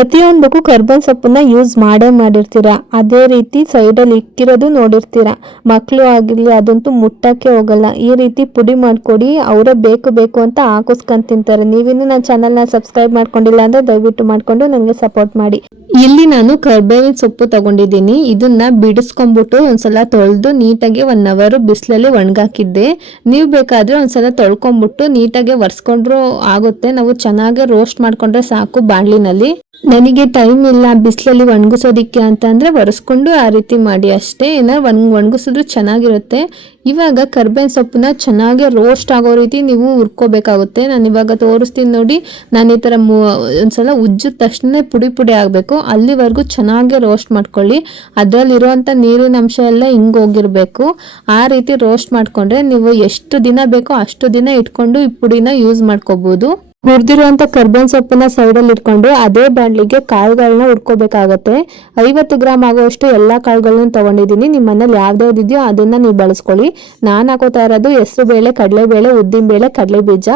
ಪ್ರತಿಯೊಂದಕ್ಕೂ ಕರ್ಬನ್ ಸೊಪ್ಪನ್ನ ಯೂಸ್ ಮಾಡೇ ಮಾಡಿರ್ತೀರ? ಅದೇ ರೀತಿ ಸೈಡಲ್ಲಿ ಇಕ್ಕಿರೋದು ನೋಡಿರ್ತೀರ? ಮಕ್ಕಳು ಆಗಿರಲಿ ಅದಂತೂ ಮುಟ್ಟಕ್ಕೆ ಹೋಗಲ್ಲ. ಈ ರೀತಿ ಪುಡಿ ಮಾಡಿಕೊಡಿ, ಅವರೇ ಬೇಕು ಬೇಕು ಅಂತ ಹಾಕಿಸ್ಕೊಂಡು ತಿಂತಾರೆ. ನೀವಿನ್ನೂ ನನ್ನ ಚಾನಲ್ನ ಸಬ್ಸ್ಕ್ರೈಬ್ ಮಾಡ್ಕೊಂಡಿಲ್ಲ ಅಂದರೆ ದಯವಿಟ್ಟು ಮಾಡಿಕೊಂಡು ನನಗೆ ಸಪೋರ್ಟ್ ಮಾಡಿ. ಇಲ್ಲಿ ನಾನು ಕರ್ಬೇವಿನ ಸೊಪ್ಪು ತಗೊಂಡಿದ್ದೀನಿ. ಇದನ್ನ ಬಿಡಿಸ್ಕೊಂಡ್ಬಿಟ್ಟು ಒಂದ್ಸಲ ತೊಳೆದು ನೀಟಾಗಿ ಒನ್ ಅವರ್ ಬಿಸಿಲಲ್ಲಿ ಒಣಗಾಕಿದ್ದೆ. ನೀವು ಬೇಕಾದ್ರೆ ಒಂದ್ಸಲ ತೊಳ್ಕೊಂಬಿಟ್ಟು ನೀಟಾಗಿ ಒರೆಸ್ಕೊಂಡ್ರು ಆಗುತ್ತೆ. ನಾವು ಚೆನ್ನಾಗಿ ರೋಸ್ಟ್ ಮಾಡ್ಕೊಂಡ್ರೆ ಸಾಕು ಬಾಣಲಿನಲ್ಲಿ. ನನಗೆ ಟೈಮ್ ಇಲ್ಲ, ಬಿಸಿಲಲ್ಲಿ ಒಣಗಿಸೋದಿಕ್ಕೆ ಅಂತ ಅಂದರೆ ಒರೆಸ್ಕೊಂಡು ಆ ರೀತಿ ಮಾಡಿ ಅಷ್ಟೇ. ಏನ ಒಣ್ ಒಣಗಿಸಿದ್ರು ಚೆನ್ನಾಗಿರುತ್ತೆ. ಇವಾಗ ಕರ್ಬೇವಿನ ಸೊಪ್ಪನ್ನ ಚೆನ್ನಾಗಿ ರೋಸ್ಟ್ ಆಗೋ ರೀತಿ ನೀವು ಹುರ್ಕೋಬೇಕಾಗುತ್ತೆ. ನಾನು ಇವಾಗ ತೋರಿಸ್ತೀನಿ ನೋಡಿ, ನಾನು ಈ ಥರ ಮೂ, ಒಂದ್ಸಲ ಉಜ್ಜಿದ ತಕ್ಷಣ ಪುಡಿ ಪುಡಿ ಆಗಬೇಕು. ಅಲ್ಲಿವರೆಗೂ ಚೆನ್ನಾಗಿ ರೋಸ್ಟ್ ಮಾಡ್ಕೊಳ್ಳಿ. ಅದರಲ್ಲಿರುವಂಥ ನೀರಿನ ಅಂಶ ಎಲ್ಲ ಹಿಂಗೆ ಹೋಗಿರಬೇಕು. ಆ ರೀತಿ ರೋಸ್ಟ್ ಮಾಡಿಕೊಂಡ್ರೆ ನೀವು ಎಷ್ಟು ದಿನ ಬೇಕೋ ಅಷ್ಟು ದಿನ ಇಟ್ಕೊಂಡು ಈ ಪುಡಿನ ಯೂಸ್ ಮಾಡ್ಕೋಬೋದು. ಹುರಿದಿರುವಂತ ಕರ್ಬೇವಿನ ಸೊಪ್ಪನ್ನ ಸೈಡಲ್ಲಿ ಇಟ್ಕೊಂಡು ಅದೇ ಬಾಣಲಿಗೆ ಕಾಳುಗಳನ್ನ ಹುಡ್ಕೋಬೇಕಾಗತ್ತೆ ಐವತ್ತು ಗ್ರಾಮ್ ಆಗುವಷ್ಟು ಎಲ್ಲಾ ಕಾಳುಗಳನ್ನ ತಗೊಂಡಿದ್ದೀನಿ. ನಿಮ್ಮ ಮನೇಲಿ ಯಾವ್ದಾವ್ದು ಇದೆಯೋ ಅದನ್ನ ನೀವು ಬಳಸ್ಕೊಳ್ಳಿ. ನಾನು ಹಾಕೋತಾ ಇರೋದು ಹೆಸರು ಬೇಳೆ ಕಡಲೆಬೇಳೆ ಉದ್ದಿನ ಬೇಳೆ, ಕಡಲೆ ಬೀಜ,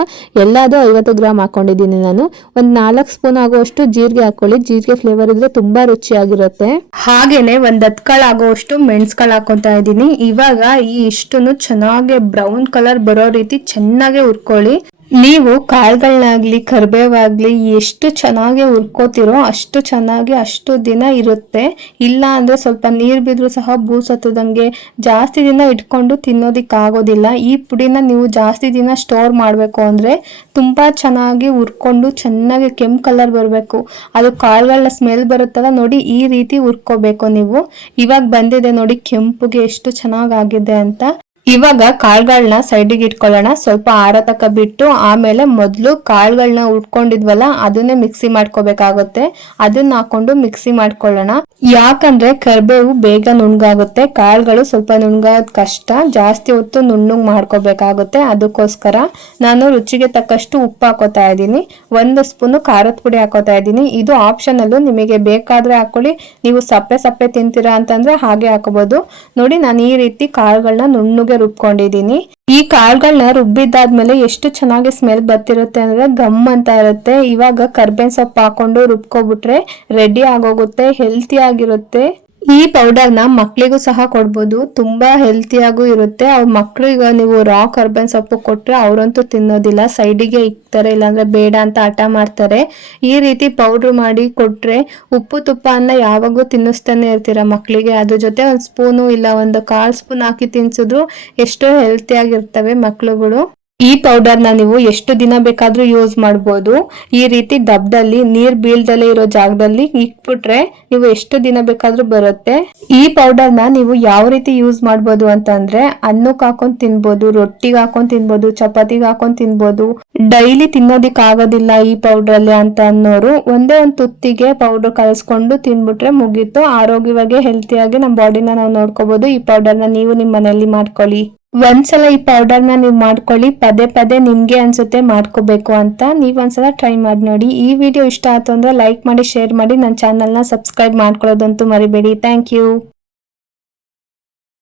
ಎಲ್ಲಾದು ಐವತ್ತು ಗ್ರಾಮ್ ಹಾಕೊಂಡಿದ್ದೀನಿ ನಾನು. ಒಂದ್ ನಾಲ್ಕು ಸ್ಪೂನ್ ಆಗುವಷ್ಟು ಜೀರಿಗೆ ಹಾಕೊಳ್ಳಿ ಜೀರಿಗೆ ಫ್ಲೇವರ್ ಇದ್ರೆ ತುಂಬಾ ರುಚಿಯಾಗಿರುತ್ತೆ. ಹಾಗೇನೆ ಒಂದ್ ಹತ್ ಕಾಳು ಆಗುವಷ್ಟು ಮೆಣಸ್ಕಾಳು ಹಾಕೊತಾ ಇದ್ದೀನಿ. ಇವಾಗ ಈ ಇಷ್ಟನ್ನು ಚೆನ್ನಾಗಿ ಬ್ರೌನ್ ಕಲರ್ ಬರೋ ರೀತಿ ಚೆನ್ನಾಗಿ ಹುರ್ಕೊಳ್ಳಿ. ನೀವು ಕಾಳುಗಳನ್ನಾಗ್ಲಿ, ಕರಿಬೇವಾಗಲಿ ಎಷ್ಟು ಚೆನ್ನಾಗಿ ಹುರ್ಕೋತಿರೋ ಅಷ್ಟು ಚೆನ್ನಾಗಿ ಅಷ್ಟು ದಿನ ಇರುತ್ತೆ. ಇಲ್ಲ ಅಂದರೆ ಸ್ವಲ್ಪ ನೀರು ಬಿದ್ದರೂ ಸಹ ಬೂಸತ್ತದಂಗೆ ಜಾಸ್ತಿ ದಿನ ಇಟ್ಕೊಂಡು ತಿನ್ನೋದಕ್ಕೆ ಆಗೋದಿಲ್ಲ ಈ ಪುಡಿನ ನೀವು ಜಾಸ್ತಿ ದಿನ ಸ್ಟೋರ್ ಮಾಡಬೇಕು ಅಂದರೆ ತುಂಬ ಚೆನ್ನಾಗಿ ಹುರ್ಕೊಂಡು ಚೆನ್ನಾಗಿ ಕೆಂಪು ಕಲರ್ ಬರಬೇಕು. ಅದು ಕಾಳುಗಳ ಸ್ಮೆಲ್ ಬರುತ್ತಲ್ಲ ನೋಡಿ ಈ ರೀತಿ ಹುರ್ಕೋಬೇಕು ನೀವು. ಇವಾಗ ಬಂದಿದೆ ನೋಡಿ ಕೆಂಪುಗೆ ಎಷ್ಟು ಚೆನ್ನಾಗಾಗಿದೆ ಅಂತ. ಇವಾಗ ಕಾಳುಗಳನ್ನ ಸೈಡಿಗೆ ಇಟ್ಕೊಳ್ಳೋಣ. ಸ್ವಲ್ಪ ಆರ ತಕ ಬಿಟ್ಟು ಆಮೇಲೆ ಮೊದಲು ಕಾಳುಗಳನ್ನ ಉಟ್ಕೊಂಡಿದ್ವಲ್ಲ, ಅದನ್ನೇ ಮಿಕ್ಸಿ ಮಾಡ್ಕೋಬೇಕಾಗುತ್ತೆ. ಅದನ್ನ ಹಾಕೊಂಡು ಮಿಕ್ಸಿ ಮಾಡ್ಕೊಳ್ಳೋಣ. ಯಾಕಂದ್ರೆ ಕರ್ಬೇವು ಬೇಗ ನುಣ್ಗಾಗುತ್ತೆ ಕಾಳುಗಳು ಸ್ವಲ್ಪ ನುಣ್ಗಾದ ಕಷ್ಟ, ಜಾಸ್ತಿ ಹೊತ್ತು ನುಣ್ಣಗ್ ಮಾಡ್ಕೋಬೇಕಾಗುತ್ತೆ. ಅದಕ್ಕೋಸ್ಕರ ನಾನು ರುಚಿಗೆ ತಕ್ಕಷ್ಟು ಉಪ್ಪು ಹಾಕೋತಾ ಇದ್ದೀನಿ. ಒಂದು ಸ್ಪೂನು ಖಾರದ ಪುಡಿ ಹಾಕೋತಾ ಇದ್ದೀನಿ. ಇದು ಆಪ್ಷನಲ್ಲು ನಿಮಗೆ ಬೇಕಾದ್ರೆ ಹಾಕೊಳ್ಳಿ. ನೀವು ಸಪ್ಪೆ ಸಪ್ಪೆ ತಿಂತೀರಾ ಅಂತಂದ್ರೆ ಹಾಗೆ ಹಾಕೋಬಹುದು ನೋಡಿ, ನಾನು ಈ ರೀತಿ ಕಾಳುಗಳನ್ನ ನುಣ್ಣಗೆ ರುಬ್ಕೊಂಡಿದ್ದೀನಿ. ಈ ಕಾಳುಗಳನ್ನ ರುಬ್ಬಿದ್ದಾದ್ಮೇಲೆ ಎಷ್ಟು ಚೆನ್ನಾಗಿ ಸ್ಮೆಲ್ ಬರ್ತಿರುತ್ತೆ ಅಂದ್ರೆ ಗಮ್ ಅಂತ ಇರುತ್ತೆ. ಇವಾಗ ಕರ್ಬೇವಿನ ಸೊಪ್ಪು ಹಾಕೊಂಡು ರುಬ್ಕೊಬಿಟ್ರೆ ರೆಡಿ ಆಗೋಗುತ್ತೆ ಹೆಲ್ತಿ ಆಗಿರುತ್ತೆ. ಈ ಪೌಡರ್ನ ಮಕ್ಕಳಿಗೂ ಸಹ ಕೊಡ್ಬೋದು. ತುಂಬಾ ಹೆಲ್ತಿಯಾಗೂ ಇರುತ್ತೆ. ಅವ್ರ ಮಕ್ಕಳಿಗೆ ನೀವು ರಾ ಕರ್ಬನ್ ಸೊಪ್ಪು ಕೊಟ್ರೆ ಅವರಂತೂ ತಿನ್ನೋದಿಲ್ಲ. ಸೈಡಿಗೆ ಇಕ್ತಾರೆ, ಇಲ್ಲಾಂದರೆ ಬೇಡ ಅಂತ ಹಠ ಮಾಡ್ತಾರೆ. ಈ ರೀತಿ ಪೌಡ್ರ್ ಮಾಡಿ ಕೊಟ್ರೆ ಉಪ್ಪು ತುಪ್ಪ ಅನ್ನ ಯಾವಾಗೂ ತಿನ್ನಿಸ್ತಾನೆ ಇರ್ತೀರ ಮಕ್ಕಳಿಗೆ ಅದ್ರ ಜೊತೆ ಒಂದು ಸ್ಪೂನು ಇಲ್ಲ, ಒಂದು ಕಾಲ್ ಸ್ಪೂನ್ ಹಾಕಿ ತಿನ್ಸಿದ್ರು ಎಷ್ಟೋ ಹೆಲ್ತಿಯಾಗಿರ್ತವೆ ಮಕ್ಳುಗಳು. ಈ ಪೌಡರ್ನ ನೀವು ಎಷ್ಟು ದಿನ ಬೇಕಾದ್ರೂ ಯೂಸ್ ಮಾಡ್ಬೋದು. ಈ ರೀತಿ ಡಬ್ದಲ್ಲಿ ನೀರ್ ಬೀಳ್ದಲೇ ಇರೋ ಜಾಗದಲ್ಲಿ ಇಟ್ಬಿಟ್ರೆ ನೀವು ಎಷ್ಟು ದಿನ ಬೇಕಾದ್ರೂ ಬರುತ್ತೆ. ಈ ಪೌಡರ್ನ ನೀವು ಯಾವ ರೀತಿ ಯೂಸ್ ಮಾಡ್ಬೋದು ಅಂತಂದ್ರೆ ಅನ್ನಕ್ಕೆ ಹಾಕೊಂಡು ತಿನ್ಬೋದು, ರೊಟ್ಟಿಗೆ ಹಾಕೊಂಡು ತಿನ್ಬೋದು, ಚಪಾತಿಗೆ ಹಾಕೊಂಡು ತಿನ್ಬೋದು. ಡೈಲಿ ತಿನ್ನೋದಿಕ್ ಆಗೋದಿಲ್ಲ ಈ ಪೌಡರ್ ಅಲ್ಲಿ ಅಂತ ಅನ್ನೋರು ಒಂದೇ ಒಂದು ತುತ್ತಿಗೆ ಪೌಡರ್ ಕಲಸ್ಕೊಂಡು ತಿನ್ಬಿಟ್ರೆ ಮುಗೀತು. ಆರೋಗ್ಯವಾಗಿ ಹೆಲ್ತಿಯಾಗಿ ನಮ್ಮ ಬಾಡಿನ ನಾವು ನೋಡ್ಕೋಬಹುದು ಈ ಪೌಡರ್ನ ನೀವು ನಿಮ್ಮ ಮನೆಯಲ್ಲಿ ಮಾಡ್ಕೊಳ್ಳಿ. ಒಂದ್ಸಲ ಈ ಪೌಡರ್ನ ನೀವು ಮಾಡ್ಕೊಳ್ಳಿ, ಪದೇ ಪದೇ ನಿಮಗೆ ಅನ್ಸುತ್ತೆ ಮಾಡ್ಕೋಬೇಕು ಅಂತ. ನೀವ್ ಒಂದ್ಸಲ ಟ್ರೈ ಮಾಡಿ ನೋಡಿ. ಈ ವಿಡಿಯೋ ಇಷ್ಟ ಆಯ್ತು ಅಂದ್ರೆ ಲೈಕ್ ಮಾಡಿ ಶೇರ್ ಮಾಡಿ. ನನ್ನ ಚಾನಲ್ನ ಸಬ್ಸ್ಕ್ರೈಬ್ ಮಾಡ್ಕೊಳ್ಳೋದಂತೂ ಮರಿಬೇಡಿ. Thank you